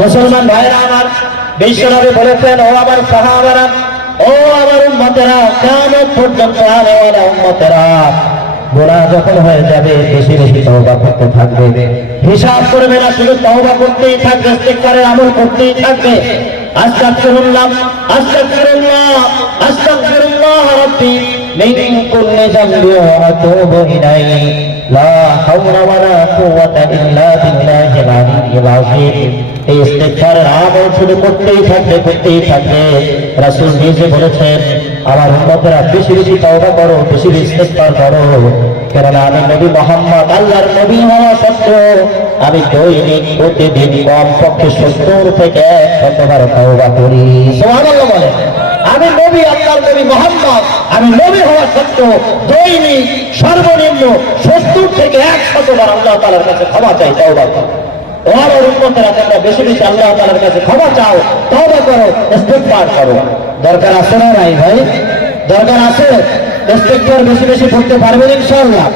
মুসলমান ভাইরা আমার, বিশ্বনবী বলেছেন, ও আমার সাহাবারা, ও আমার উম্মতেরা, কিয়ামত পর্যন্ত আনেওয়ালা উম্মতেরা, গুনাহ যখন হয়ে যাবে বেশি বেশি তওবা করতে থাকবে, হিসাব করবে না, শুধু তওবা করতেই থাকবে, ইস্তিগফারের আমল করতেই থাকবে। আস্তাগফিরুল্লাহ আস্তাগফিরুল্লাহ আস্তাগফিরুল্লাহ রাব্বি মিন কুল্লি যামবি ওয়া আতুবু ইলাইহি লা হাওলা ওয়ালা কুওয়াতা ইল্লা বিল্লাহিল আলিয়্যিল আযীম। এই ইস্তিগফারের আমল শুধু করতেই থাকবে। রাসূল নিজে বলেছেন, আমার উম্মতেরা বেশি বেশি তওবা করো, বেশি বেশি ইস্তিগফার করো, কারণ আমি নবী মুহাম্মদ আল্লাহর নবী হওয়া সত্ত্বেও আমি দৈনিক প্রতিদিন কমপক্ষে 70 থেকে 100 বার তওবা করি। সুবহানাল্লাহ বলেন। আমি নবী, আল্লাহর নবী মুহাম্মদ, আমি নবী হওয়া সত্ত্বেও দৈনিক সর্বনিম্ন 70 থেকে 100 বার আল্লাহ তাআলার কাছে ক্ষমা চাই, তওবা করি। আমার উম্মতেরা তোমরা বেশি বেশি আল্লাহ তাআলার কাছে ক্ষমা চাও, তওবা করো, ইস্তিগফার করো। দরকার আছে না নাই ভাই? দরকার আছে। ইস্তিগফার বেশি বেশি পড়তে পারবেন ইনশাআল্লাহ।